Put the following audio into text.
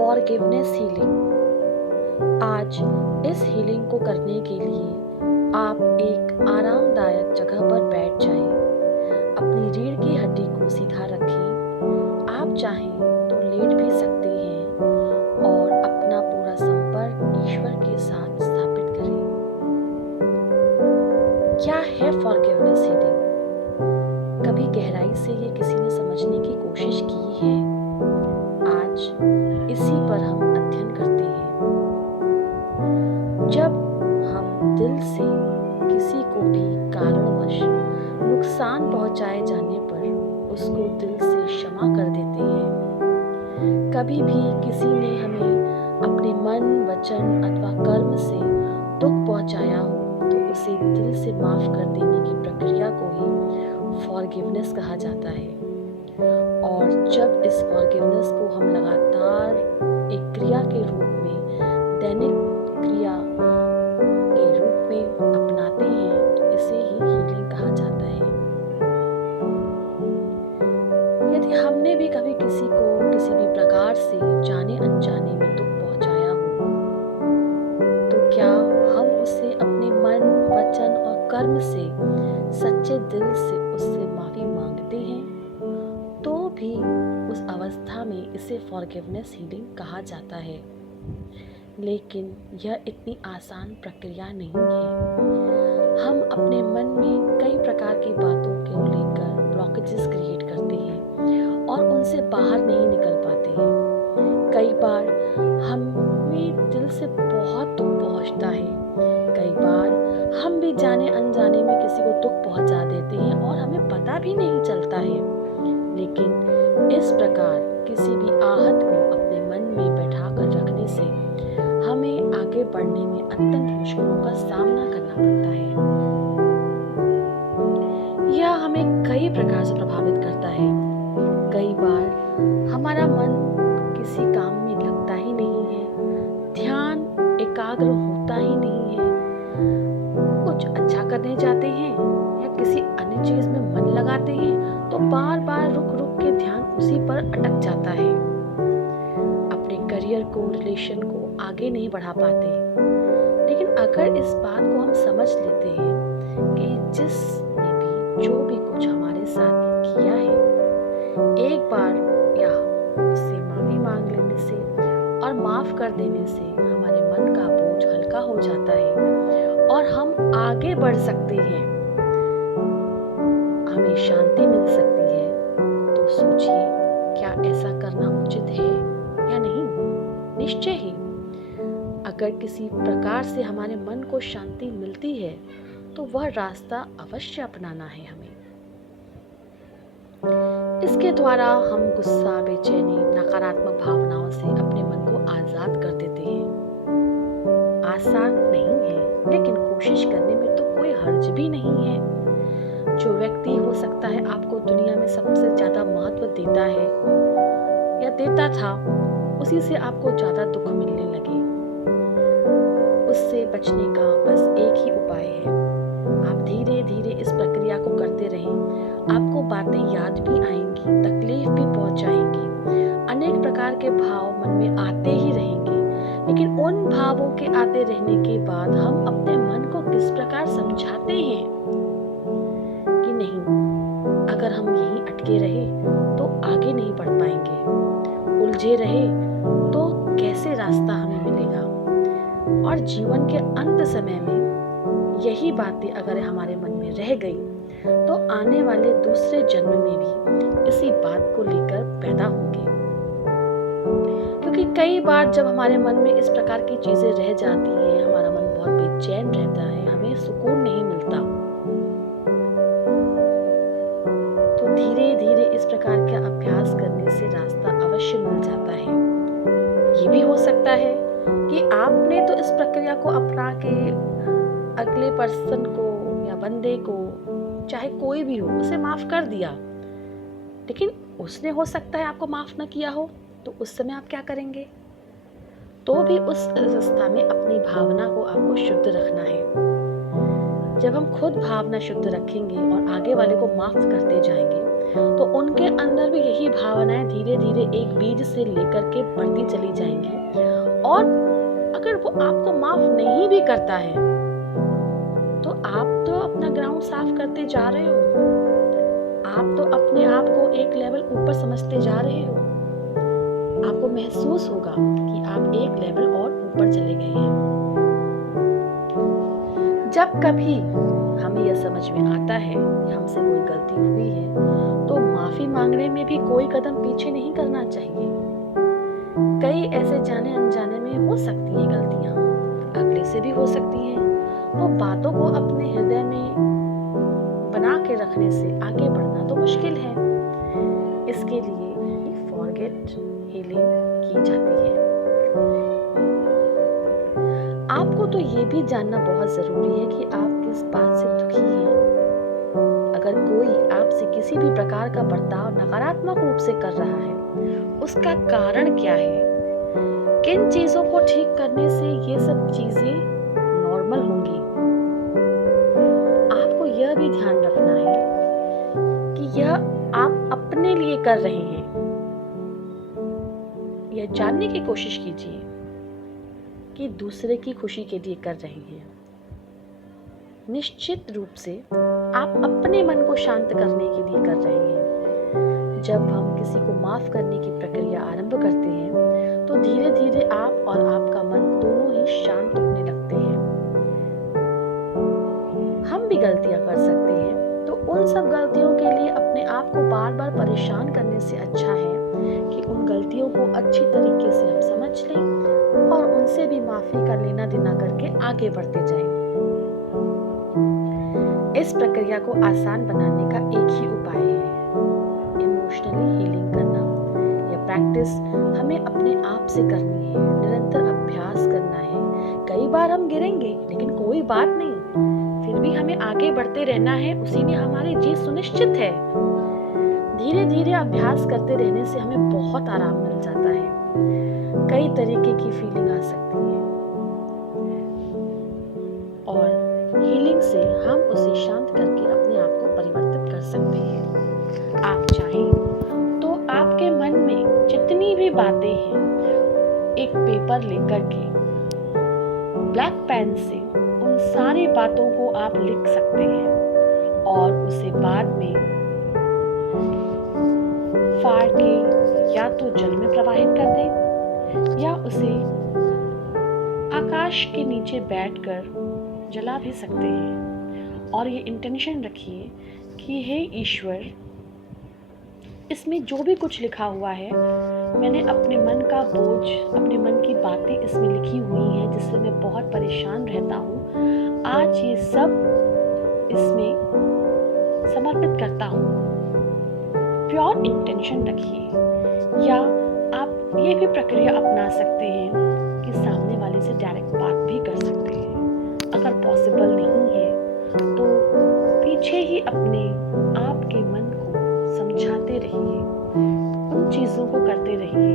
Forgiveness healing. आज इस healing को करने के लिए आप एक आरामदायक जगह पर बैठ जाएं। अपनी रीढ़ की हड्डी को सीधा रखें। आप चाहें तो लेट भी सकते हैं और अपना पूरा संपर्क ईश्वर के साथ स्थापित करें। क्या है फॉरगिवनेस हीलिंग? कभी गहराई से ये किसी ने समझने की कोशिश की है? आज इसी पर हम अध्ययन करते हैं। जब हम दिल से किसी को भी कारणवश नुकसान पहुंचाए जाने पर उसको दिल से क्षमा कर देते हैं। कभी भी किसी ने हमें अपने मन, वचन अथवा कर्म से दुख पहुंचाया हो तो उसे दिल से माफ कर देने की प्रक्रिया को ही फॉरगिवनेस कहा जाता है। और जब इस फॉरगिवनेस को हम लगातार एक क्रिया के रूप में, दैनिक क्रिया के रूप में अपनाते हैं तो इसे ही हीलिंग कहा जाता है। यदि हमने भी कभी किसी को किसी भी प्रकार से जाने अनजाने में दुख पहुंचाया हो तो क्या हम उसे अपने मन, वचन और कर्म से सच्चे दिल से उससे माफी मांगते हैं तो भी उस अवस्था में इसे फॉरगिवनेस हीलिंग कहा जाता है। लेकिन यह इतनी आसान प्रक्रिया नहीं है। हम अपने मन में कई प्रकार की बातों को लेकर ब्लॉकेजेस क्रिएट करते हैं और उनसे बाहर नहीं निकल पाते हैं। कई बार हमें दिल से बहुत दुख पहुंचता है। कई बार हम भी जाने अनजाने में किसी को दुख पहुंचा देते हैं और हमें पता भी नहीं चलता है। लेकिन इस प्रकार किसी भी आहत को अपने मन में बैठा कर रखने से हमें आगे बढ़ने में अत्यंत मुश्किलों का सामना करना पड़ता है। यह हमें कई प्रकार से प्रभावित करता है। कई बार हमारा मन किसी काम में लगता ही नहीं है, ध्यान एकाग्र होता ही नहीं है। कुछ अच्छा करने जाते हैं या किसी अन्य चीज में मन लगाते हैं तो बार बार रुक रुक के ध्यान उसी पर अटक जाता है। अपने करियर को, रिलेशन को आगे नहीं बढ़ा पाते। लेकिन अगर इस बात को हम समझ लेते हैं कि जिसने भी जो भी कुछ हमारे साथ किया है, एक बार या उससे माफी मांग लेने से और माफ कर देने से हमारे मन का बोझ हल्का हो जाता है और हम आगे बढ़ सकते हैं, हमें शांति मिल सकती है। तो सोचिए, क्या ऐसा करना उचित है या नहीं? निश्चय ही। अगर किसी प्रकार से हमारे मन को शांति मिलती है तो वह रास्ता अवश्य अपनाना है हमें। इसके द्वारा हम गुस्सा, बेचैनी, नकारात्मक भावनाओं से अपने मन को आजाद कर देते हैं। आसान नहीं है, लेकिन कोशिश करने में तो कोई हर्ज भी नहीं है। जो व्यक्ति हो सकता है आपको दुनिया में सबसे ज्यादा महत्व देता है या देता था, उसी से आपको ज्यादा दुख मिलने लगे, उससे बचने का बस एक ही उपाय है। आप धीरे धीरे इस प्रक्रिया को करते रहें। आपको बातें याद भी आएंगी, तकलीफ भी पहुंचाएंगी, अनेक प्रकार के भाव मन में आते ही रहेंगे। लेकिन उन भावों के आते रहने के बाद हम अपने मन को किस प्रकार समझाते हैं कि नहीं, अगर हम यहीं अटके रहे तो आगे नहीं बढ़ पाएंगे, उलझे रहे तो कैसे रास्ता हमें मिलेगा। और जीवन के अंत समय में यही बातें अगर हमारे मन में रह गई तो आने वाले दूसरे जन्म में भी इसी बात को लेकर पैदा होंगे। क्योंकि कई बार जब हमारे मन में इस प्रकार की चीजें रह जाती हैं, हमारा मन बहुत बेचैन रहता है, हमें सुकून नहीं मिलता, तो धीरे धीरे इस प्रकार का अभ्यास करने से रास्ता अवश्य मिल जाता है। ये भी हो सकता है कि आपने तो इस प्रक्रिया को अपना के अगले पर्सन को या बंदे को, चाहे कोई भी हो, उसे माफ कर दिया, लेकिन उसने हो सकता है आपको माफ न किया हो, तो उस समय आप क्या करेंगे? तो भी उस अवस्था में अपनी भावना को आपको शुद्ध रखना है। जब हम खुद भावना शुद्ध रखेंगे और आगे वाले को माफ करते जाएंगे तो उनके अंदर भी यही भावनाएं धीरे धीरे एक बीज से लेकर के बढ़ती चली जाएंगी। और अगर वो आपको माफ नहीं भी करता है तो आप तो अपना ग्राउंड साफ करते जा रहे हो, आप तो अपने आप को एक लेवल ऊपर समझते जा रहे हो। आपको महसूस होगा कि आप एक लेवल और ऊपर चले गए हैं। जब कभी हमें यह समझ में आता है कि हमसे कोई गलती हुई है तो माफी मांगने में भी कोई कदम पीछे नहीं करना चाहिए। कई ऐसे जाने अनजाने में हो सकती हैं गलतियां, अगले से भी हो सकती हैं, तो बातों को अपने हृदय में बना के रखने से आगे बढ़ना तो मुश्किल है। इसके लिए फॉरगेट हीलिंग की जाती है। आपको तो ये भी जानना बहुत जरूरी है कि आप किस बात से दुखी हैं। अगर कोई आपसे किसी भी प्रकार का बर्ताव नकारात्मक रूप से कर रहा है, उसका कारण क्या है? किन चीजों को ठीक करने से ये सब चीजें नॉर्मल होंगी? आपको यह भी ध्यान रखना है कि यह आप अपने लिए कर रहे हैं। यह जानने की कोशिश कीजिए कि दूसरे की खुशी के लिए कर रहे हैं। निश्चित रूप से आप अपने मन को शांत करने के लिए कर रहे हैं। जब हम किसी को माफ करने की प्रक्रिया आरंभ करते हैं तो धीरे धीरे आप और आपका मन दोनों ही शांत होने लगते हैं। हम भी गलतियां कर सकते हैं, तो उन सब गलतियों के लिए अपने आप को बार बार परेशान करने से अच्छा है कि उन गलतियों को अच्छी तरीके से हम समझ लें और उनसे भी माफी का लेना देना करके आगे बढ़ते जाएं। इस प्रक्रिया को आसान बनाने का एक ही उपाय है, इमोशनली हीलिंग करना। यह प्रैक्टिस हमें अपने आप से करनी है, निरंतर अभ्यास करना है। कई बार हम गिरेंगे, लेकिन कोई बात नहीं, फिर भी हमें आगे बढ़ते रहना है, उसी में हमारी जीत सुनिश्चित है। धीरे धीरे अभ्यास करते रहने से हमें बहुत आराम मिल जाता है। कई तरीके की फीलिंग आ सकती है और हीलिंग से हम उसे शांत करके अपने आप को परिवर्तित कर सकते हैं। आप चाहें तो आपके मन में जितनी भी बातें हैं, एक पेपर लेकर के ब्लैक पेन से उन सारी बातों को आप लिख सकते हैं और उसे बाद में फाड़ के या तो जल में प्रवाहित कर दें या उसे आकाश के नीचे बैठकर जला भी सकते हैं। और ये इंटेंशन रखिए कि हे ईश्वर, इसमें जो भी कुछ लिखा हुआ है, मैंने अपने मन का बोझ, अपने मन की बातें इसमें लिखी हुई हैं जिससे मैं बहुत परेशान रहता हूँ, आज ये सब इसमें समर्पित करता हूँ। प्योर इंटेंशन रखिए। या आप ये भी प्रक्रिया अपना सकते हैं कि सामने वाले से डायरेक्ट बात भी कर सकते हैं। अगर पॉसिबल नहीं है तो पीछे ही अपने आप के मन को समझाते रहिए, उन चीज़ों को करते रहिए